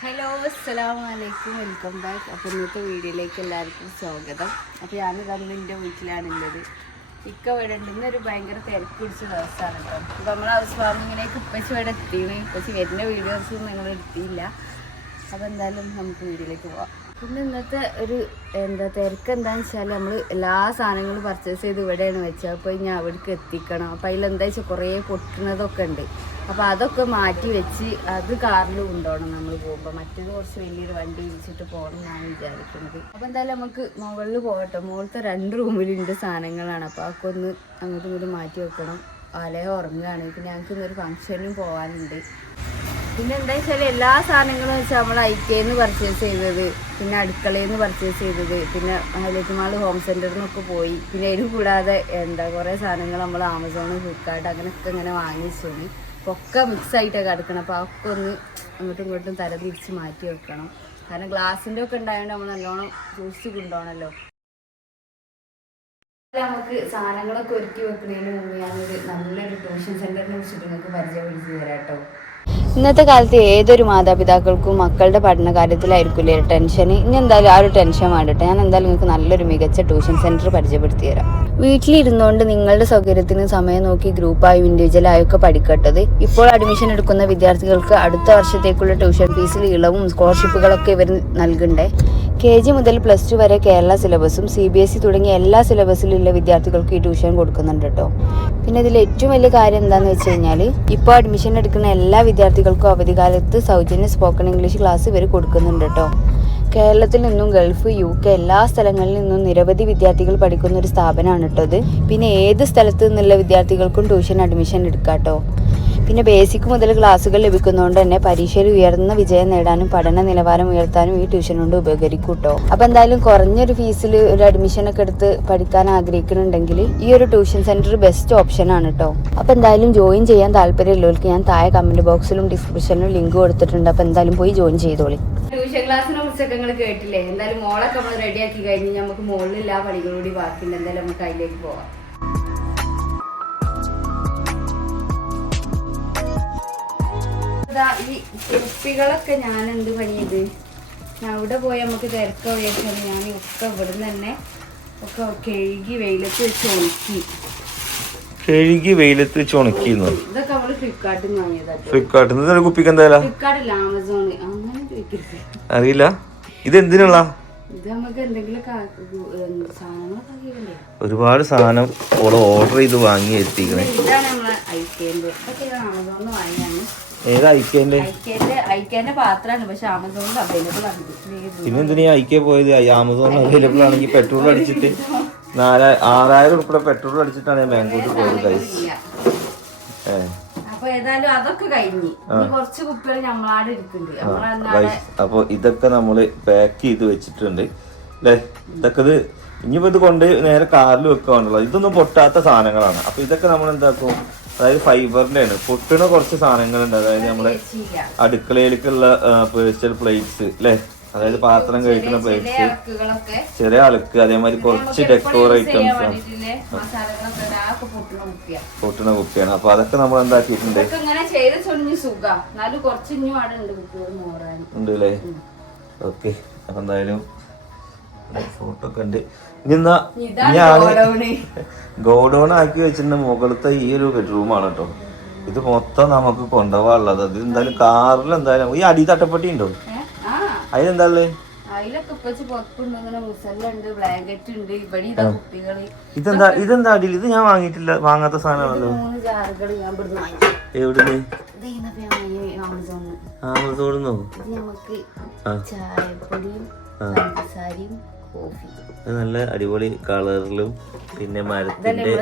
Hello അസ്സാം വലൈക്കും welcome back അപ്പോൾ ഇന്നത്തെ വീഡിയോയിലേക്ക് എല്ലാവർക്കും സ്വാഗതം. അപ്പോൾ ഞാൻ തന്നെ എന്റെ വീട്ടിലാണുള്ളത് ഇക്ക ഇവിടെ ഉണ്ട്. ഇന്നൊരു ഭയങ്കര തിരക്ക് പിടിച്ച ദിവസമാണ് കേട്ടോ. അപ്പോൾ നമ്മൾ ഹൗസ് വാമിങ്ങിലേക്ക് ഇപ്പച്ചി ഇവിടെ എത്തിയാണ്. ഇപ്പച്ചി വരുന്ന വീഡിയോസ് നിങ്ങൾ എടുത്തിയില്ല. അപ്പോൾ എന്തായാലും നമുക്ക് വീഡിയോയിലേക്ക് പോവാം. പിന്നെ ഇന്നത്തെ ഒരു എന്താ തിരക്ക് എന്താണെന്ന് വെച്ചാൽ നമ്മൾ എല്ലാ സാധനങ്ങളും പർച്ചേസ് ചെയ്ത് ഇവിടെയാണ് വെച്ചാൽ അപ്പോൾ ഞാൻ അവിടേക്ക് എത്തിക്കണം. അപ്പോൾ അതിലെന്താ വെച്ചാൽ കുറേ പൊട്ടുന്നതൊക്കെ ഉണ്ട്. അപ്പോൾ അതൊക്കെ മാറ്റി വെച്ച് അത് കാറിൽ കൊണ്ടുപോകണം നമ്മൾ പോകുമ്പോൾ മറ്റേത് കുറച്ച് വലിയൊരു വണ്ടി വിളിച്ചിട്ട് പോകണം എന്നാണ് വിചാരിക്കുന്നത്. അപ്പോൾ എന്തായാലും നമുക്ക് മുകളിൽ പോകട്ടെ. മുകളിലത്തെ രണ്ട് റൂമിലുണ്ട് സാധനങ്ങളാണ്. അപ്പോൾ അതൊക്കെ ഒന്ന് അങ്ങോട്ടും ഇങ്ങോട്ടും മാറ്റി വെക്കണം. അലയെ ഉറങ്ങുകയാണ്. പിന്നെ ഞങ്ങൾക്ക് ഇന്നൊരു ഫംഗ്ഷനും പോകാനുണ്ട് പിന്നെ എന്താ വെച്ചാൽ എല്ലാ സാധനങ്ങളും വെച്ചാൽ നമ്മൾ ഐക്കേന്ന് പർച്ചേസ് ചെയ്തത്. പിന്നെ അടുക്കളയിൽ നിന്ന് പർച്ചേസ് ചെയ്തത്. പിന്നെ ഹൈലൈറ്റ് മാൾ ഹോം സെന്ററിൽ നിന്നൊക്കെ പോയി. പിന്നെ അതിന് കൂടാതെ എന്താ കുറേ സാധനങ്ങൾ നമ്മൾ ആമസോൺ ഫ്ലിപ്കാർട്ട് അങ്ങനെയൊക്കെ ഇങ്ങനെ വാങ്ങിച്ചു ഒക്കെ മിക്സ് ആയിട്ടൊക്കെ കിടക്കണം. അപ്പോൾ അതൊക്കെ ഒന്ന് അങ്ങോട്ടും ഇങ്ങോട്ടും തരതിരിച്ച് മാറ്റി വെക്കണം. കാരണം ഗ്ലാസിന്റെ ഒക്കെ ഉണ്ടായതുകൊണ്ട് നമ്മൾ നല്ലോണം സൂക്ഷിച്ച് കൊണ്ടുപോകണമല്ലോ നമുക്ക് സാധനങ്ങളൊക്കെ ഒരുക്കി വെക്കുന്നതിന് മുമ്പ് ഞാനൊരു നല്ലൊരു ട്യൂഷൻ സെന്ററിനെ കുറിച്ചിട്ട് നിങ്ങൾക്ക് പരിചയപ്പെടുത്തി തരാം കേട്ടോ. ഇന്നത്തെ കാലത്ത് ഏതൊരു മാതാപിതാക്കൾക്കും മക്കളുടെ പഠന കാര്യത്തിലായിരിക്കില്ലേ ടെൻഷൻ ഇനി എന്തായാലും ആ ഒരു ടെൻഷൻ വേണ്ടിട്ട്. ഞാൻ എന്തായാലും നിങ്ങൾക്ക് നല്ലൊരു മികച്ച ട്യൂഷൻ സെന്റർ പരിചയപ്പെടുത്തി തരാം. വീട്ടിലിരുന്നുകൊണ്ട് നിങ്ങളുടെ സൗകര്യത്തിന് സമയം നോക്കി ഗ്രൂപ്പായും ഇൻഡിവിജ്വലായും ഒക്കെ പഠിക്കട്ടത്. ഇപ്പോൾ അഡ്മിഷൻ എടുക്കുന്ന വിദ്യാർത്ഥികൾക്ക് അടുത്ത വർഷത്തേക്കുള്ള ട്യൂഷൻ ഫീസിൽ ഇളവും സ്കോളർഷിപ്പുകളൊക്കെ ഇവർ നൽകണ്ടേ? കെ ജി മുതൽ പ്ലസ് ടു വരെ കേരള സിലബസും സി ബി എസ് ഇ തുടങ്ങിയ എല്ലാ സിലബസിലുള്ള വിദ്യാർത്ഥികൾക്ക് ഈ ട്യൂഷൻ കൊടുക്കുന്നുണ്ട് കേട്ടോ. പിന്നെ ഇതിൽ ഏറ്റവും വലിയ കാര്യം എന്താണെന്ന് വെച്ച് കഴിഞ്ഞാൽ ഇപ്പോൾ അഡ്മിഷൻ എടുക്കുന്ന എല്ലാ വിദ്യാർത്ഥികൾക്കും അവധിക്കാലത്ത് സൗജന്യ സ്പോക്കൺ ഇംഗ്ലീഷ് ക്ലാസ് ഇവർ കൊടുക്കുന്നുണ്ട് കേട്ടോ. കേരളത്തിൽ നിന്നും ഗൾഫ് യു കെ എല്ലാ സ്ഥലങ്ങളിൽ നിന്നും നിരവധി വിദ്യാർത്ഥികൾ പഠിക്കുന്ന ഒരു സ്ഥാപനമാണ് കേട്ടോ ഇത്. പിന്നെ ഏത് സ്ഥലത്ത് നിന്നുള്ള വിദ്യാർത്ഥികൾക്കും ട്യൂഷൻ അഡ്മിഷൻ എടുക്കാം കേട്ടോ പിന്നെ ബേസിക് മുതൽ ക്ലാസ്സുകൾ ലഭിക്കുന്നതുകൊണ്ട് തന്നെ പരീക്ഷയിൽ ഉയർന്ന വിജയം നേടാനും പഠന നിലവാരം ഉയർത്താനും ഈ ട്യൂഷൻ കൊണ്ട് ഉപകരിക്കും കേട്ടോ അപ്പൊ എന്തായാലും കുറഞ്ഞൊരു ഫീസിൽ ഒരു അഡ്മിഷൻ ഒക്കെ എടുത്ത് പഠിക്കാൻ ആഗ്രഹിക്കുന്നുണ്ടെങ്കിൽ ഈ ഒരു ട്യൂഷൻ സെന്റർ ബെസ്റ്റ് ഓപ്ഷൻ ആണ് കേട്ടോ അപ്പൊ എന്തായാലും ജോയിൻ ചെയ്യാൻ താല്പര്യമുള്ളവർക്ക് ഞാൻ താഴെ കമന്റ് ബോക്സിലും ഡിസ്ക്രിപ്ഷനിലും ലിങ്ക് കൊടുത്തിട്ടുണ്ട്. അപ്പൊ എന്തായാലും പോയി ജോയിൻ ചെയ്തോളി. ട്യൂഷൻ ക്ലാസ്സിനെ കുറിച്ചൊക്കെ നിങ്ങൾ കേട്ടില്ലേ? എന്തായാലും മോളൊക്കെ നമ്മൾ റെഡിയാക്കി കഴിഞ്ഞ് നമുക്ക് മുകളിൽ എല്ലാ പണികളൂടി ബാക്കിയുണ്ട്. എന്തായാലും നമുക്ക് അതിലേക്ക് പോവാം. ഇതാ ഈ കുപ്പികളൊക്കെ ഞാൻ എന്ത് പണിയത്? ഞാൻ അവിടെ പോയി നമുക്ക് തിരക്ക വിചാരിച്ചാൽ ഞാൻ ഒക്കെ ഇവിടുന്ന് തന്നെ ഒക്കെ കഴുകി വെയിലത്ത് വെച്ച് ഉണക്കി. കഴുകി വെയിലത്ത് വെച്ച് ഉണക്കിയിരുന്നു ഇതൊക്കെ നമ്മൾ ഫ്ലിപ്കാർട്ടിൽ നിന്ന് വാങ്ങിയതാ ഫ്ലിപ്കാർട്ടിൽ നിന്ന് കുപ്പിക്ക് എന്തായാലും ഫ്ലിപ്കാർട്ടില്ല ആമസോൺ അങ്ങനെ ചോദിക്കരുത്. അറിയില്ല. ഇത് എന്തിനുള്ള? ഒരുപാട് സാധനം ഓർഡർ ചെയ്ത് വാങ്ങി എത്തിക്കണേ ഇതാണ് നമ്മളെ ആമസോണിൽ ഏതാ ഐക്കേന്റെ ഐക്കേന്റെ ഐക്കേന്റെ പാത്രമാണ്. പക്ഷെ ആമസോണിൽ അവൈലബിൾ ആണ്. ഇത് പിന്നെ എന്തിനാ ഐക്യ പോയത്? ആമസോൺ അവൈലബിൾ ആണെങ്കിൽ പെട്രോൾ അടിച്ചിട്ട് നാലാ ആറായിരം ഉൾപ്പെടെ പെട്രോൾ അടിച്ചിട്ടാണ് ഞാൻ ബാംഗ്ലൂർ പോയത്. ഏ. അപ്പൊ ഇതൊക്കെ നമ്മൾ പാക്ക് ചെയ്ത് വെച്ചിട്ടുണ്ട്. അല്ലേ ഇതൊക്കെ ഇത് ഇനിയിപ്പോ ഇത് കൊണ്ട് നേരെ കാറിൽ വെക്കാണല്ലോ ഇതൊന്നും പൊട്ടാത്ത സാധനങ്ങളാണ്. അപ്പൊ ഇതൊക്കെ നമ്മൾ എന്താക്കും അതായത് ഫൈബറിന്റെ ആണ് പൊട്ടണ കുറച്ച് സാധനങ്ങളുണ്ട്. അതായത് നമ്മുടെ അടുക്കളയിലേക്കുള്ള പേഴ്സൽ പ്ലേറ്റ്സ് അല്ലേ അതായത് പാത്രം കഴിക്കുന്ന പ്ലേറ്റ്സ് ചെറിയ അളുക്ക് അതേമാതിരി കുറച്ച് ഡെക്കോർ ഐറ്റംസ് പൊട്ടണ കുപ്പിയാണ്. അപ്പൊ അതൊക്കെ നമ്മൾ എന്താക്കിയിട്ടുണ്ട്? ഉണ്ട് അല്ലേ ഓക്കെ. അപ്പൊ എന്തായാലും ഫോട്ടോ ഒക്കെ ഉണ്ട്. ഇനി എന്നാ ഇതാണ് ഞാൻ. ഗോഡൗൺ ആക്കി വെച്ചിട്ട് മുകളിലത്തെ ഈ ഒരു ബെഡ്റൂമാണ് കേട്ടോ ഇത് മൊത്തം നമുക്ക് കൊണ്ടുപോകാനുള്ളത് അത് എന്തായാലും കാറിൽ എന്തായാലും ഈ അടി തട്ടപ്പെട്ടി ഉണ്ടോ? അതിലെന്താ ഉള്ളത് ഇതെന്താ ഇതെന്താ അടിയിൽ? ഇത് ഞാൻ വാങ്ങിയിട്ടില്ല വാങ്ങാത്ത സാധനമാണല്ലോ. എവിടെ ഇതേന്നപ്പോ ഞാൻ നല്ല അടിപൊളി കളറിലും പിന്നെ മരത്തിന്റെ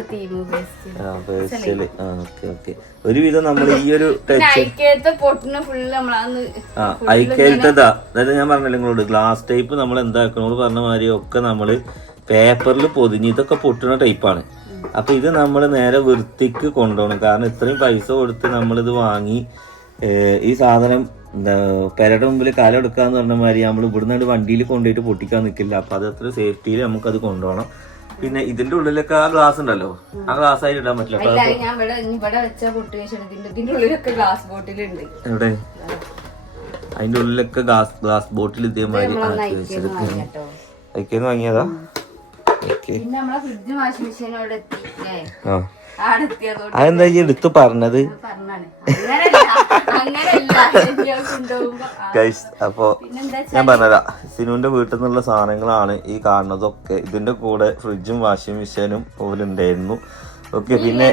ഒരുവിധം നമ്മൾ ഈ ഒരു ഐക്യത്തതാ അതായത് ഞാൻ പറഞ്ഞല്ലോ നിങ്ങളോട് ഗ്ലാസ് ടൈപ്പ് നമ്മൾ എന്താക്കണോട് പറഞ്ഞ മാതിരി ഒക്കെ നമ്മൾ പേപ്പറിൽ പൊതിഞ്ഞ് ഇതൊക്കെ പൊട്ടുന്ന ടൈപ്പാണ് അപ്പൊ ഇത് നമ്മൾ നേരെ വൃത്തിക്ക് കൊണ്ടുപോകണം. കാരണം ഇത്രയും പൈസ കൊടുത്ത് നമ്മളിത് വാങ്ങി ഈ സാധനം എന്താ പെരയുടെ മുമ്പിൽ കാലെടുക്കുക എടുക്കാന്ന് പറഞ്ഞ മാതിരി നമ്മൾ ഇവിടുന്ന് വണ്ടിയിൽ കൊണ്ടുപോയിട്ട് പൊട്ടിക്കാൻ നിൽക്കില്ല അപ്പൊ അത് അത്ര സേഫ്റ്റിയിൽ അത് കൊണ്ടുപോകണം. പിന്നെ ഇതിന്റെ ഉള്ളിലൊക്കെ ആ ഗ്ലാസ് ഉണ്ടല്ലോ? ആ ഗ്ലാസ് ആയിട്ട് ഇടാൻ പറ്റില്ല. എവിടെ? അതിന്റെ ഉള്ളിലൊക്കെ ഗ്ലാസ് ഗ്ലാസ് ബോട്ടിൽ ഇതേമാതിരി ആക്കി വെച്ചത് അയക്കേന്ന് വാങ്ങിയതാ? ഓക്കെ. ആ. അതെന്താ ഈ എടുത്ത് പറഞ്ഞത്? അപ്പോ ഞാൻ പറഞ്ഞതാ സിനുവിന്റെ വീട്ടിൽ നിന്നുള്ള സാധനങ്ങളാണ് ഈ കാണുന്നതൊക്കെ. ഇതിന്റെ കൂടെ ഫ്രിഡ്ജും വാഷിംഗ് മെഷീനും പോലുണ്ടായിരുന്നു ഓക്കെ പിന്നെ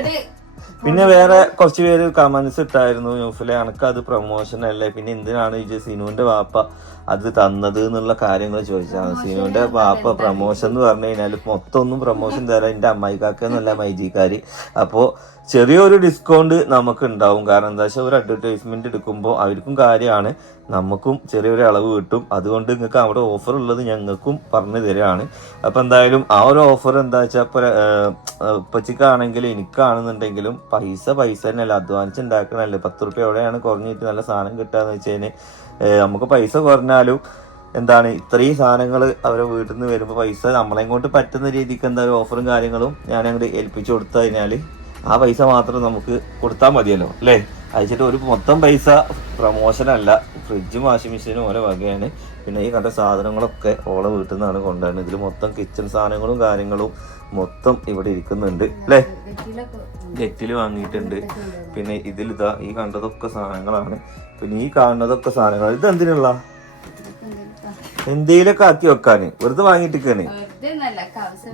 പിന്നെ വേറെ കുറച്ച് പേര് കമന്റ്സ് ഇട്ടായിരുന്നു ന്യൂഫിലെ. അനക്ക് അത് പ്രൊമോഷൻ അല്ലേ? പിന്നെ എന്തിനാണ് ഈ സിനുവിന്റെ വാപ്പ അത് തന്നത് എന്നുള്ള കാര്യങ്ങൾ ചോദിച്ചതാണ് സിനുവിന്റെ വാപ്പ പ്രൊമോഷൻ എന്ന് പറഞ്ഞു കഴിഞ്ഞാൽ മൊത്തം ഒന്നും പ്രൊമോഷൻ തരാൻ എന്റെ അമ്മായിക്കാക്കെന്നല്ല മൈജിക്കാര് അപ്പോ ചെറിയൊരു ഡിസ്കൗണ്ട് നമുക്ക് ഉണ്ടാവും കാരണം എന്താ വെച്ചാൽ ഒരു അഡ്വർടൈസ്മെന്റ് എടുക്കുമ്പോൾ അവർക്കും കാര്യമാണ്. നമുക്കും ചെറിയൊരു അളവ് കിട്ടും. അതുകൊണ്ട് നിങ്ങൾക്ക് അവിടെ ഓഫർ ഉള്ളത് ഞങ്ങൾക്കും പറഞ്ഞു തരികയാണ് അപ്പൊ എന്തായാലും ആ ഒരു ഓഫർ എന്താ വെച്ചാൽ ഇപ്പൊ ഉപ്പച്ചിക്കാണെങ്കിലും എനിക്കാണെന്നുണ്ടെങ്കിലും പൈസ പൈസ തന്നെയല്ല. അധ്വാനിച്ച് ഉണ്ടാക്കണല്ലേ പത്ത് റുപ്യ എവിടെയാണ് കുറഞ്ഞിട്ട് നല്ല സാധനം കിട്ടാന്ന് വെച്ച് കഴിഞ്ഞാൽ നമുക്ക് പൈസ കുറഞ്ഞാലും എന്താണ് ഇത്രയും സാധനങ്ങൾ അവരെ വീട്ടിൽ നിന്ന് വരുമ്പോൾ പൈസ നമ്മളെ കൊണ്ട് പറ്റുന്ന രീതിക്ക് എന്താ ഓഫറും കാര്യങ്ങളും ഞാൻ അങ്ങോട്ട് ഏൽപ്പിച്ചു കൊടുത്തു കഴിഞ്ഞാൽ ആ പൈസ മാത്രം നമുക്ക് കൊടുത്താൽ മതിയല്ലോ അല്ലേ? അയച്ചിട്ട് ഒരു മൊത്തം പൈസ പ്രമോഷനല്ല ഫ്രിഡ്ജും വാഷിംഗ് മെഷീനും ഓരോ വകയാണ്. പിന്നെ ഈ കണ്ട സാധനങ്ങളൊക്കെ ഓളെ വീട്ടിൽ നിന്നാണ് കൊണ്ടുവരുന്നത്. ഇതിൽ മൊത്തം കിച്ചൺ സാധനങ്ങളും കാര്യങ്ങളും മൊത്തം ഇവിടെ ഇരിക്കുന്നുണ്ട് അല്ലേ? ഗെറ്റിൽ വാങ്ങിയിട്ടുണ്ട്. പിന്നെ ഇതിൽ ഇതാ ഈ കണ്ടതൊക്കെ സാധനങ്ങളാണ്. പിന്നെ ഈ കാണുന്നതൊക്കെ സാധനങ്ങൾ ഇത് എന്തിനുള്ള എന്തേലൊക്കെ ആക്കി വെക്കാന്. വെറുതെ കവസ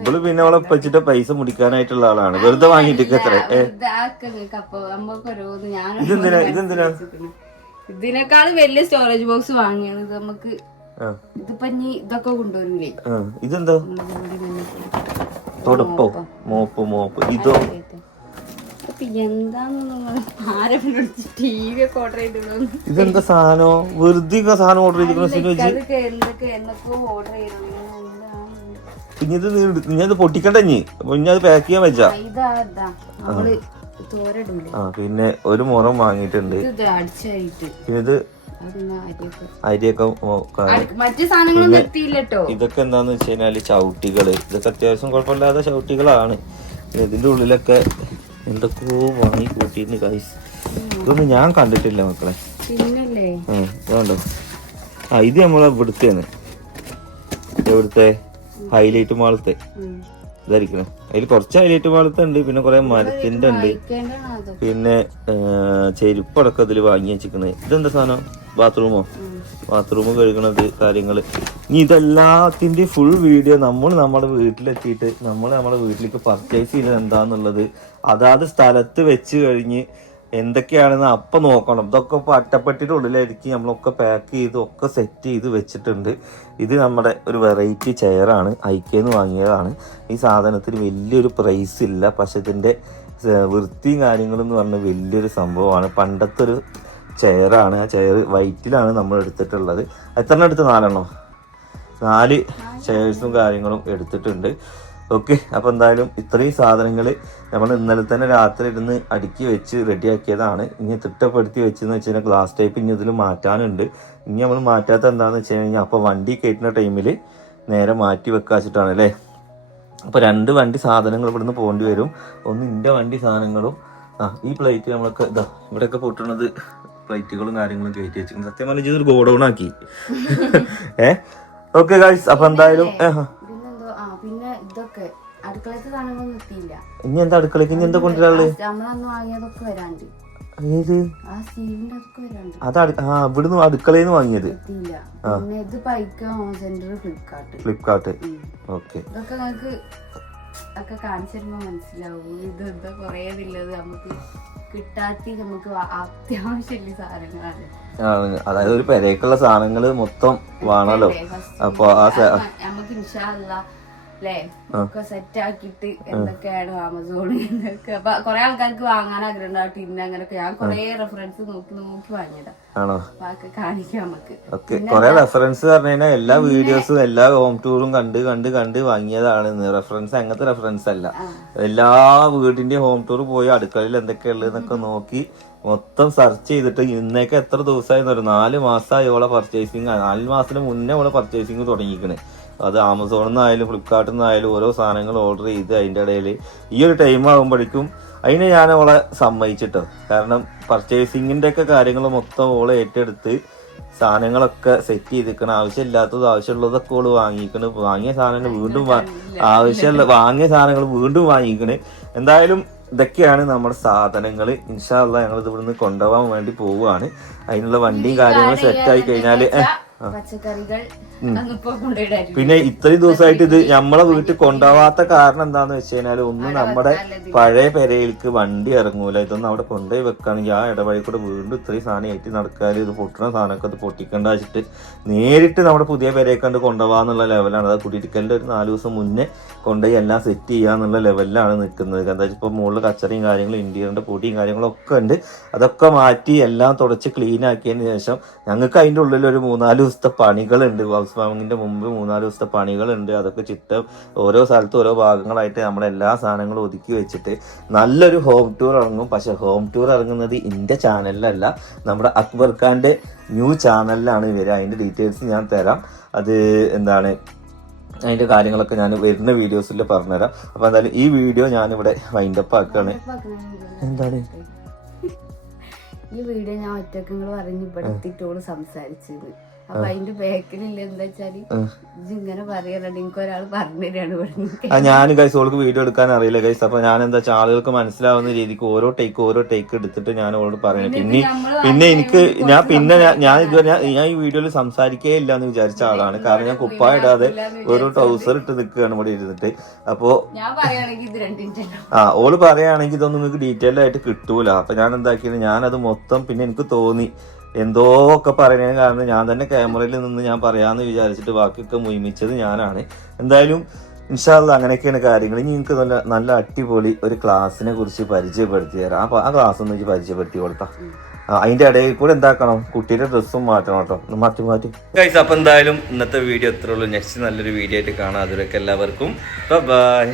ഇവൾ പിന്നെ അവളെ വെച്ചിട്ട് പൈസ മുടിക്കാനായിട്ടുള്ള ആളാണ്. വെറുതെ വാങ്ങിട്ട് എത്ര? ഇതെന്തിനാ ഇതെന്തിനാ? ഇതിനേക്കാൾ വലിയ സ്റ്റോറേജ് ബോക്സ് വാങ്ങിയത് നമുക്ക് ഇതിപ്പോ ഇനി ഇതൊക്കെ ഇതെന്താ? തൊടപ്പോ? മോപ്പ്. മോപ്പ് ഇതോ? ഇതെന്താ സാധനോ? വെറുതെ സാധനം ഓർഡർ ചെയ്തിരിക്കുന്നു എന്തൊക്കെ ഓർഡർ ചെയ്യണം പിന്നെ ഇത് നീ അത് പൊട്ടിക്കണ്ട ഇനി. അപ്പൊ ഇനി അത് പാക്ക് ചെയ്യാൻ വെച്ചാ. ആ പിന്നെ ഒരു മുറം വാങ്ങിയിട്ടുണ്ട്. പിന്നെ ഇത് അരിയൊക്കെ? ഇതൊക്കെ എന്താന്ന് വെച്ച് കഴിഞ്ഞാൽ ചവിട്ടികൾ. ഇതൊക്കെ അത്യാവശ്യം കുഴപ്പമില്ലാത്ത ചവിട്ടികളാണ്. ഇതിന്റെ ഉള്ളിലൊക്കെ എന്തൊക്കെയോ വാങ്ങി കൂട്ടിന്ന് കൈസ് ഇതൊന്നും ഞാൻ കണ്ടിട്ടില്ല മക്കളെ. ഇതുണ്ടോ? ആ ഇത് നമ്മളെ ഇവിടുത്തെയാണ് എവിടുത്തെ? ഹൈലൈറ്റ് മാളത്തെ. ഇതായിരിക്കണേ. അതിൽ കുറച്ച് ഹൈലൈറ്റ് മാളത്തെ ഉണ്ട്. പിന്നെ കുറെ മരത്തിന്റെ ഉണ്ട്. പിന്നെ ചെരുപ്പടക്കം ഇതിൽ വാങ്ങി വെച്ചിരിക്കണേ. ഇതെന്താ സാധനം? ബാത്റൂമോ? ബാത്റൂം കഴുകണത് കാര്യങ്ങൾ. ഇനി ഇതെല്ലാത്തിന്റെ ഫുൾ വീഡിയോ നമ്മൾ നമ്മുടെ വീട്ടിലെത്തിയിട്ട് നമ്മൾ നമ്മുടെ വീട്ടിലേക്ക് പർച്ചേസ് ചെയ്യുന്നത് എന്താന്നുള്ളത് അതാത് സ്ഥലത്ത് വെച്ച് കഴിഞ്ഞ് എന്തൊക്കെയാണെന്ന് അപ്പൊ നോക്കണം. ഇതൊക്കെ ഇപ്പൊ അട്ടപ്പെട്ടിയുടെ ഉള്ളിലായിരിക്കും നമ്മളൊക്കെ പാക്ക് ചെയ്ത് ഒക്കെ സെറ്റ് ചെയ്ത് വെച്ചിട്ടുണ്ട്. ഇത് നമ്മുടെ ഒരു വെറൈറ്റി ചെയറാണ് ഐക്കേന്ന് വാങ്ങിയതാണ്. ഈ സാധനത്തിന് വലിയൊരു പ്രൈസ് ഇല്ല. പക്ഷെ ഇതിന്റെ സ- വൃത്തിയും കാര്യങ്ങളും എന്ന് പറഞ്ഞ വലിയൊരു സംഭവമാണ്. പണ്ടത്തെ ഒരു ചെയറാണ് ആ ചെയർ വൈറ്റിലാണ് നമ്മൾ എടുത്തിട്ടുള്ളത്. എത്ര എടുത്ത്? നാലെണ്ണോ. നാല് ചെയർസും കാര്യങ്ങളും എടുത്തിട്ടുണ്ട്. ഓക്കെ അപ്പോൾ എന്തായാലും ഇത്രയും സാധനങ്ങൾ നമ്മൾ ഇന്നലെ തന്നെ രാത്രി ഇരുന്ന് അടുക്കി വെച്ച് റെഡിയാക്കിയതാണ്. ഇനി തിട്ടപ്പെടുത്തി വെച്ചെന്ന് വെച്ച് കഴിഞ്ഞാൽ ഗ്ലാസ് ടൈപ്പ് ഇനി ഇതിൽ മാറ്റാനുണ്ട്. ഇനി നമ്മൾ മാറ്റാത്ത എന്താണെന്ന് വെച്ച് കഴിഞ്ഞാൽ അപ്പോൾ വണ്ടി കയറ്റുന്ന ടൈമിൽ നേരെ മാറ്റി വെക്കാച്ചിട്ടാണ് അല്ലേ? അപ്പോൾ രണ്ട് വണ്ടി സാധനങ്ങൾ ഇവിടുന്ന് പോകേണ്ടി വരും. ഒന്ന് ഇന്റെ വണ്ടി സാധനങ്ങളും ആ ഈ പ്ലേറ്റ് നമ്മളൊക്കെ ഇതാ ഇവിടെയൊക്കെ പൊട്ടുന്നത് പ്ലേറ്റുകളും കാര്യങ്ങളും കയറ്റി വെച്ചിട്ടുണ്ട്. സത്യം പറഞ്ഞാൽ ഇതൊരു ഗോഡൗൺ ആക്കി. ഏ? ഓക്കെ ഗൈസ് അപ്പോൾ എന്തായാലും ഏ, ആ. പിന്നെന്തോ ആ പിന്നെ ഇതൊക്കെ എത്തിയില്ല. ഇനി എന്താ അടുക്കളയ്ക്ക്? ഇനി എന്താ നമ്മളന്ന് വാങ്ങിയതൊക്കെ വരാണ്ട്. ഏത്? ആ സ്റ്റീലിന്റെ അതൊക്കെ വരാണ്ട്. അത് ആ ഇവിടുന്ന് അടുക്കളയിൽ നിന്ന് വാങ്ങിയത്. എത്തിയില്ല. പിന്നെ ഇത് Paika home centre Flipkart. Flipkart. Okay. ഇതൊക്കെ നിങ്ങൾക്ക് ഒക്കെ കാണിച്ചു തരുമ്പോ മനസ്സിലാവും. ഇത് എന്താ കുറേ ഇതില്ലത്. നമുക്ക് കിട്ടാത്തി നമുക്ക് സാധനങ്ങളാണ്. അതായത് ഒരു പെരേക്കുള്ള സാധനങ്ങൾ മൊത്തം വേണമല്ലോ അല്ലേ? അപ്പൊ ആ നമുക്ക് ഇൻഷാല്ല അല്ലേ ഒക്കെ സെറ്റ് ആക്കിയിട്ട് എന്തൊക്കെയാണ് ആമസോൺ എന്നൊക്കെ അപ്പൊ കൊറേ ആൾക്കാർക്ക് വാങ്ങാൻ ആഗ്രഹം ഉണ്ടാവും പിന്നെ അങ്ങനെയൊക്കെ ഞാൻ കൊറേ റെഫറൻസ് നോക്കി നോക്കി വാങ്ങിയതാ. അപ്പൊ കാണിക്കാം നമുക്ക്. കുറെ റെഫറൻസ് പറഞ്ഞു കഴിഞ്ഞാൽ എല്ലാ വീഡിയോസും എല്ലാ ഹോം ടൂറും കണ്ട് കണ്ട് കണ്ട് വാങ്ങിയതാണ്. റെഫറൻസ് അങ്ങനത്തെ റെഫറൻസ് അല്ല. എല്ലാ വീടിന്റെയും ഹോം ടൂർ പോയി അടുക്കളയിൽ എന്തൊക്കെയുള്ളതെന്നൊക്കെ നോക്കി മൊത്തം സെർച്ച് ചെയ്തിട്ട് ഇന്നേക്ക് എത്ര ദിവസമായി ഒരു നാല് മാസമായി ഓളെ പർച്ചേസിങ് നാല് മാസത്തിന് മുന്നേ ഓളെ പർച്ചേസിങ് തുടങ്ങിക്കണ് അത് ആമസോണിൽ നിന്നായാലും ഫ്ലിപ്കാർട്ടിൽ നിന്നായാലും ഓരോ സാധനങ്ങൾ ഓർഡർ ചെയ്ത് അതിന്റെ ഇടയിൽ ഈ ഒരു ടൈം ആകുമ്പോഴേക്കും അതിന് ഞാൻ ഓളെ സമ്മതിച്ചിട്ടോ. കാരണം പർച്ചേസിങ്ങിന്റെ ഒക്കെ കാര്യങ്ങൾ മൊത്തം ഓളെ ഏറ്റെടുത്ത് സാധനങ്ങളൊക്കെ സെറ്റ് ചെയ്തിരിക്കണം ആവശ്യമില്ലാത്തത് ആവശ്യമുള്ളതൊക്കെ ഓൾ വാങ്ങിക്കണ്. വാങ്ങിയ സാധനങ്ങൾ വീണ്ടും ആവശ്യമുള്ള വാങ്ങിയ സാധനങ്ങൾ വീണ്ടും വാങ്ങിക്കണ്. എന്തായാലും ഇതൊക്കെയാണ് നമ്മുടെ സാധനങ്ങൾ ഇൻഷാല്ല ഞങ്ങൾ ഇത് ഇവിടുന്ന് കൊണ്ടുപോകാൻ വേണ്ടി പോവുകയാണ് അതിനുള്ള വണ്ടിയും കാര്യങ്ങളും സെറ്റ് ആയി കഴിഞ്ഞാൽ ഏഹ് പച്ചക്കറികൾ പിന്നെ ഇത്രയും ദിവസമായിട്ട് ഇത് നമ്മളെ വീട്ടിൽ കൊണ്ടുപോവാത്ത കാരണം എന്താന്ന് വെച്ച് കഴിഞ്ഞാൽ ഒന്ന് നമ്മുടെ പഴയ പെരയിലേക്ക് വണ്ടി ഇറങ്ങൂല. ഇതൊന്നും അവിടെ കൊണ്ടുപോയി വെക്കുകയാണെങ്കിൽ ആ ഇടവഴി കൂടെ വീണ്ടും ഇത്രയും സാധനം ഏറ്റി നടക്കാൻ ഇത് പൊട്ടണ സാധനമൊക്കെ അത് പൊട്ടിക്കേണ്ട വെച്ചിട്ട് നേരിട്ട് നമ്മുടെ പുതിയ പെരയെ കണ്ട് കൊണ്ടുപോകാന്നുള്ള ലെവലാണ് അത് കുടിയിരിക്കലിന്റെ ഒരു നാല് ദിവസം മുന്നേ കൊണ്ടുപോയി എല്ലാം സെറ്റ് ചെയ്യാന്നുള്ള ലെവലിലാണ് നിൽക്കുന്നത്. എന്താ വെച്ചാൽ ഇപ്പോൾ മുകളിൽ കച്ചറയും കാര്യങ്ങളും ഇന്റീരിയറിന്റെ പൊടിയും കാര്യങ്ങളും ഒക്കെ ഉണ്ട്. അതൊക്കെ മാറ്റി എല്ലാം തുടച്ച് ക്ലീൻ ആക്കിയതിന് ശേഷം ഞങ്ങൾക്ക് അതിന്റെ ഉള്ളിൽ ഒരു മൂന്നാൽ ദിവസത്തെ പണികളുണ്ട്. ഹൗസ് വാമിങ്ങിന്റെ മുമ്പ് മൂന്നാൽ ദിവസത്തെ പണികളുണ്ട്. അതൊക്കെ ചിട്ട ഓരോ സ്ഥലത്ത് ഓരോ ഭാഗങ്ങളായിട്ട് നമ്മൾ എല്ലാ സാധനങ്ങളും ഒതുക്കി വെച്ചിട്ട് നല്ലൊരു ഹോം ടൂർ ഇറങ്ങും. പക്ഷെ ഹോം ടൂർ ഇറങ്ങുന്നത് എന്റെ ചാനലിലല്ല നമ്മുടെ അക്ബർ ഖാന്റെ ന്യൂ ചാനലിലാണ് വരിക അതിന്റെ ഡീറ്റെയിൽസ് ഞാൻ തരാം. അത് എന്താണ്? അതിന്റെ കാര്യങ്ങളൊക്കെ ഞാൻ വരുന്ന വീഡിയോസിൽ പറഞ്ഞുതരാം. അപ്പൊ എന്തായാലും ഈ വീഡിയോ ഞാനിവിടെ വൈൻഡപ്പ് ആക്കുകയാണ്. എന്താണ്? ഈ വീഡിയോ ഞാൻ ഒറ്റക്കങ്ങൾ പറഞ്ഞ് ഇവിടെ എത്തിയിട്ടോൾ സംസാരിച്ചത്. അപ്പൊ അതിന്റെ ബാക്കിലുള്ള എന്താ വെച്ചാൽ? ഇങ്ങനെ പറയണ്ട എനിക്ക് ഒരാൾ പറഞ്ഞു തരാണ് ഇവിടെ ഞാൻ ഗൈസ് ഓൾക്ക് വീഡിയോ എടുക്കാൻ അറിയില്ല ഗൈസ് അപ്പൊ ഞാൻ എന്താ വെച്ചാൽ ആളുകൾക്ക് മനസ്സിലാവുന്ന രീതിക്ക് ഓരോ ടേക്ക് ഓരോ ടേക്ക് എടുത്തിട്ട് ഞാൻ അവളോട് പറയണേ. പിന്നെ പിന്നെ എനിക്ക് ഞാൻ പിന്നെ ഞാൻ- ഇതുവരെ ഞാൻ- ഈ വീഡിയോയിൽ സംസാരിക്കേ ഇല്ല എന്ന് വിചാരിച്ച ആളാണ്. കാരണം ഞാൻ കുപ്പായ ഇടാതെ ഒരു ട്രൗസർ ഇട്ട് നിൽക്കുകയാണ് ഇവിടെ ഇരുന്നിട്ട്. അപ്പോ ആ ഓൾ പറയുകയാണെങ്കിൽ ഇതൊന്നും നിങ്ങൾക്ക് ഡീറ്റെയിൽ ആയിട്ട് കിട്ടൂല. അപ്പൊ ഞാൻ എന്താക്കിയത്? ഞാനത് മൊത്തം പിന്നെ എനിക്ക് തോന്നി. എന്തോ ഒക്കെ പറയുന്നതിന് കാരണം ഞാൻ തന്നെ ക്യാമറയിൽ നിന്ന് ഞാൻ പറയാമെന്ന് വിചാരിച്ചിട്ട് ബാക്കിയൊക്കെ മുയിമിച്ചത് ഞാനാണ്. എന്തായാലും ഇൻഷാല്ല അങ്ങനെയൊക്കെയാണ് കാര്യങ്ങൾ ഇനി നിങ്ങൾക്ക് നല്ല നല്ല അടിപൊളി ഒരു ക്ലാസ്സിനെ കുറിച്ച് പരിചയപ്പെടുത്തി തരാം. അപ്പോൾ ആ ക്ലാസ് ഒന്ന് പരിചയപ്പെടുത്തി കൊടുത്താം അതിന്റെ ഇടയിൽ കൂടെ എന്താക്കണം? കുട്ടിയുടെ ഡ്രസ്സും മാറ്റണം കേട്ടോ. മാറ്റി മാറ്റി. ഗൈസ് അപ്പൊ എന്തായാലും ഇന്നത്തെ വീഡിയോ എത്ര ഉള്ളൂ. നെക്സ്റ്റ് നല്ലൊരു വീഡിയോ ആയിട്ട് കാണാം. അതിലൊക്കെ എല്ലാവർക്കും. ബൈ